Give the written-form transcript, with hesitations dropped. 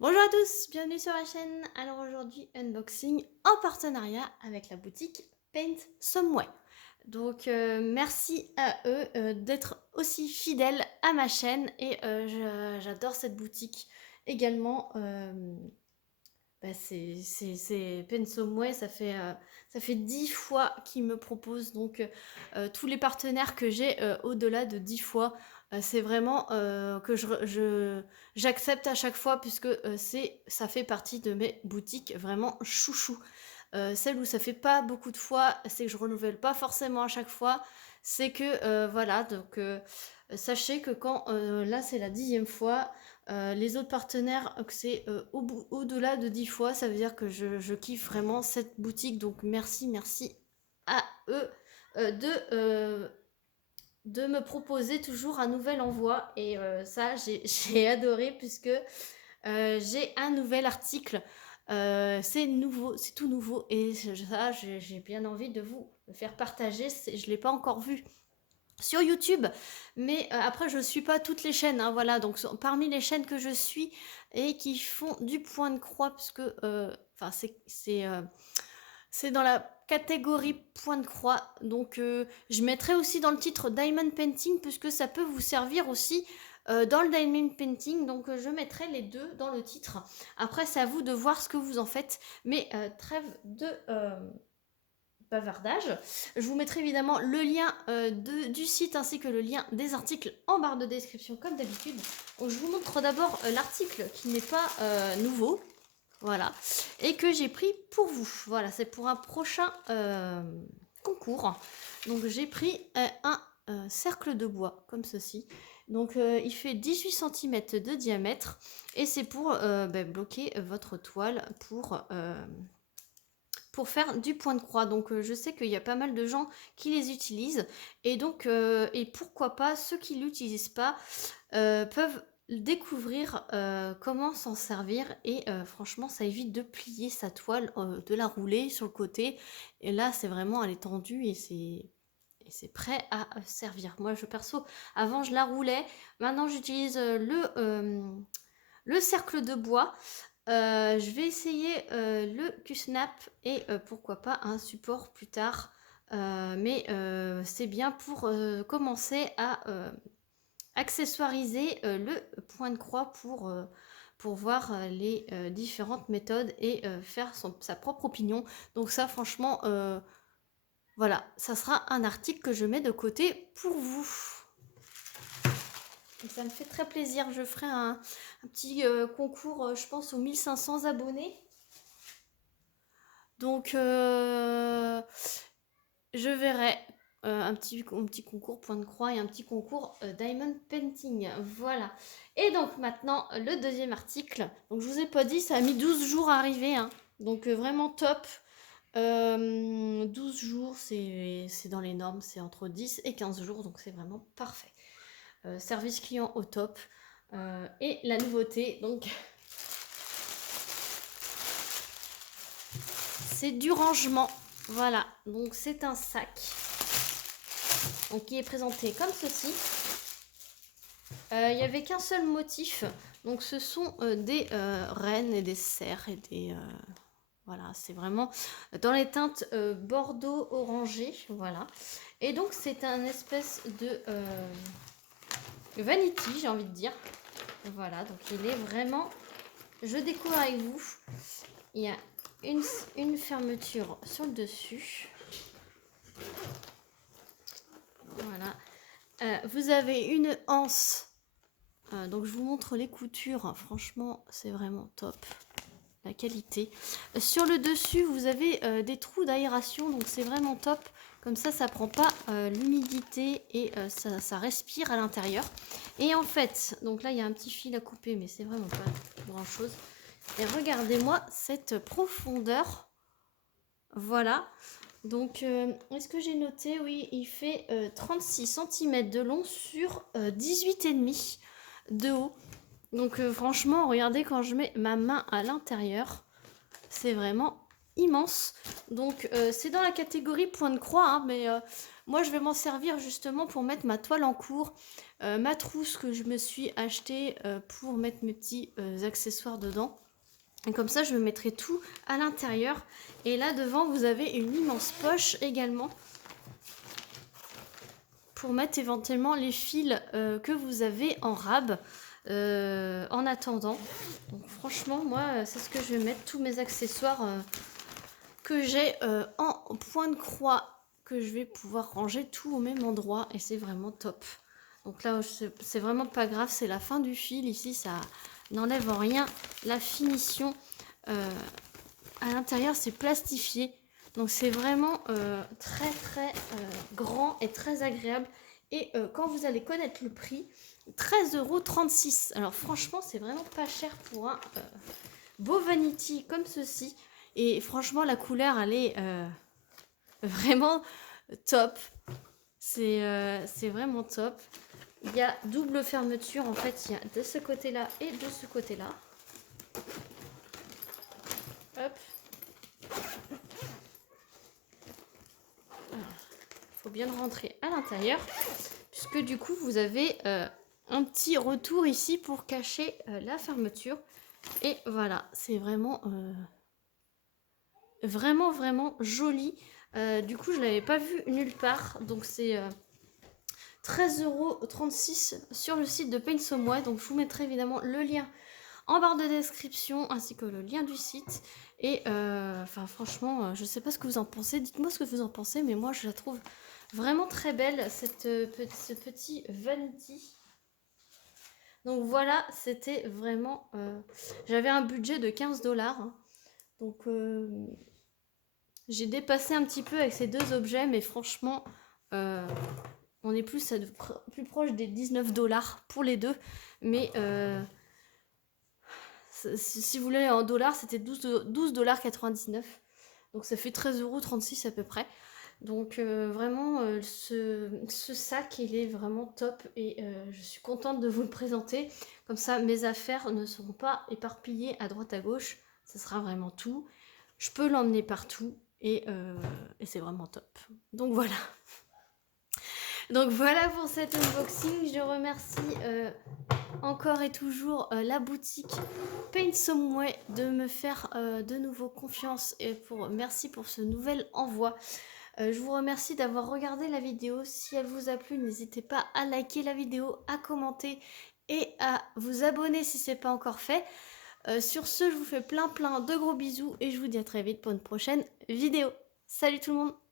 Bonjour à tous, bienvenue sur la chaîne. Alors aujourd'hui, unboxing en partenariat avec la boutique Paint Somewhere. Donc merci à eux d'être aussi fidèles à ma chaîne et j'adore cette boutique également. C'est Pensomeway, ça fait 10 fois qu'ils me proposent donc tous les partenaires que j'ai au-delà de 10 fois. C'est vraiment que j'accepte à chaque fois puisque ça fait partie de mes boutiques vraiment chouchou. Celle où ça fait pas beaucoup de fois, c'est que je renouvelle pas forcément à chaque fois. C'est que voilà, donc sachez que quand là c'est la 10e fois, les autres partenaires, que c'est au-delà de 10 fois, ça veut dire que je kiffe vraiment cette boutique. Donc merci à eux de me proposer toujours un nouvel envoi. Et ça, j'ai adoré puisque j'ai un nouvel article. C'est nouveau, c'est tout nouveau. Et ça, j'ai bien envie de vous le faire partager. Je ne l'ai pas encore vu sur YouTube, mais après je suis pas toutes les chaînes, hein, voilà, donc parmi les chaînes que je suis et qui font du point de croix, parce que enfin c'est dans la catégorie point de croix, donc je mettrai aussi dans le titre Diamond Painting, puisque ça peut vous servir aussi dans le Diamond Painting, donc je mettrai les deux dans le titre. Après c'est à vous de voir ce que vous en faites, mais trêve de bavardage. Je vous mettrai évidemment le lien du site ainsi que le lien des articles en barre de description comme d'habitude. Je vous montre d'abord l'article qui n'est pas nouveau, voilà, et que j'ai pris pour vous. Voilà, c'est pour un prochain concours. Donc j'ai pris un cercle de bois comme ceci. Donc il fait 18 cm de diamètre et c'est pour bloquer votre toile pour faire du point de croix. Donc je sais qu'il y a pas mal de gens qui les utilisent et donc et pourquoi pas ceux qui l'utilisent pas peuvent découvrir comment s'en servir et franchement ça évite de plier sa toile, de la rouler sur le côté, et là c'est vraiment elle est tendue et c'est prêt à servir. Moi je perso avant je la roulais, maintenant j'utilise le cercle de bois. Je vais essayer le Q-Snap et pourquoi pas un support plus tard. Mais c'est bien pour commencer à accessoiriser le point de croix pour voir les différentes méthodes et faire sa propre opinion. Donc ça franchement, voilà, ça sera un article que je mets de côté pour vous. Et ça me fait très plaisir. Je ferai un petit concours, je pense, aux 1500 abonnés. Donc, je verrai un petit concours point de croix et un petit concours Diamond Painting. Voilà. Et donc, maintenant, le deuxième article. Donc, je vous ai pas dit, ça a mis 12 jours à arriver, hein. Donc, vraiment top. 12 jours, c'est dans les normes. C'est entre 10 et 15 jours. Donc, c'est vraiment parfait. Service client au top. Et la nouveauté, donc, c'est du rangement. Voilà, donc c'est un sac donc, qui est présenté comme ceci. Il n'y avait qu'un seul motif, donc ce sont des rennes et des cerfs et des... voilà, c'est vraiment dans les teintes bordeaux orangé, voilà. Et donc c'est un espèce de vanity, j'ai envie de dire. Voilà, donc il est vraiment... Je découvre avec vous. Il y a une fermeture sur le dessus. Voilà. Vous avez une anse. Donc je vous montre les coutures. Franchement, c'est vraiment top. La qualité. Sur le dessus, vous avez des trous d'aération. Donc c'est vraiment top. Comme ça prend pas l'humidité et ça respire à l'intérieur. Et en fait, donc là, il y a un petit fil à couper, mais c'est vraiment pas grand chose. Et regardez-moi cette profondeur. Voilà. Donc, est-ce que j'ai noté? Oui, il fait 36 cm de long sur 18,5 de haut. Donc, franchement, regardez quand je mets ma main à l'intérieur, c'est vraiment immense. Donc c'est dans la catégorie point de croix, hein, mais moi je vais m'en servir justement pour mettre ma toile en cours, ma trousse que je me suis achetée pour mettre mes petits accessoires dedans. Et comme ça je me mettrai tout à l'intérieur. Et là devant vous avez une immense poche également pour mettre éventuellement les fils que vous avez en rab en attendant. Donc franchement moi c'est ce que je vais mettre, tous mes accessoires que j'ai en point de croix, que je vais pouvoir ranger tout au même endroit et c'est vraiment top. Donc là c'est vraiment pas grave, c'est la fin du fil ici, ça n'enlève en rien la finition. À l'intérieur c'est plastifié, donc c'est vraiment très grand et très agréable. Et quand vous allez connaître le prix, 13,36 €. Alors franchement c'est vraiment pas cher pour un beau vanity comme ceci. Et franchement la couleur elle est vraiment top. C'est vraiment top. Il y a double fermeture en fait, il y a de ce côté là et de ce côté là. Hop. Faut bien le rentrer à l'intérieur, puisque du coup vous avez un petit retour ici pour cacher la fermeture. Et voilà, c'est vraiment vraiment joli. Du coup je l'avais pas vu nulle part, donc c'est 13,36 € sur le site de Paint-Some-Way. Donc je vous mettrai évidemment le lien en barre de description ainsi que le lien du site. Et enfin franchement je sais pas ce que vous en pensez, dites-moi ce que vous en pensez, mais moi je la trouve vraiment très belle ce petit vanity. Donc voilà, c'était vraiment j'avais un budget de 15 $, hein. Donc j'ai dépassé un petit peu avec ces deux objets, mais franchement on est plus proche des 19 $ pour les deux. Mais si vous voulez en dollars, c'était 12,99 $. Donc ça fait 13,36 € à peu près. Donc vraiment ce sac il est vraiment top et je suis contente de vous le présenter. Comme ça mes affaires ne seront pas éparpillées à droite à gauche. Ça sera vraiment tout. Je peux l'emmener partout et c'est vraiment top. Donc voilà. Donc voilà pour cet unboxing. Je remercie encore et toujours la boutique Paint-Some-Way de me faire de nouveau confiance et merci pour ce nouvel envoi. Je vous remercie d'avoir regardé la vidéo. Si elle vous a plu, n'hésitez pas à liker la vidéo, à commenter et à vous abonner si ce n'est pas encore fait. Sur ce, je vous fais plein de gros bisous et je vous dis à très vite pour une prochaine vidéo. Salut tout le monde!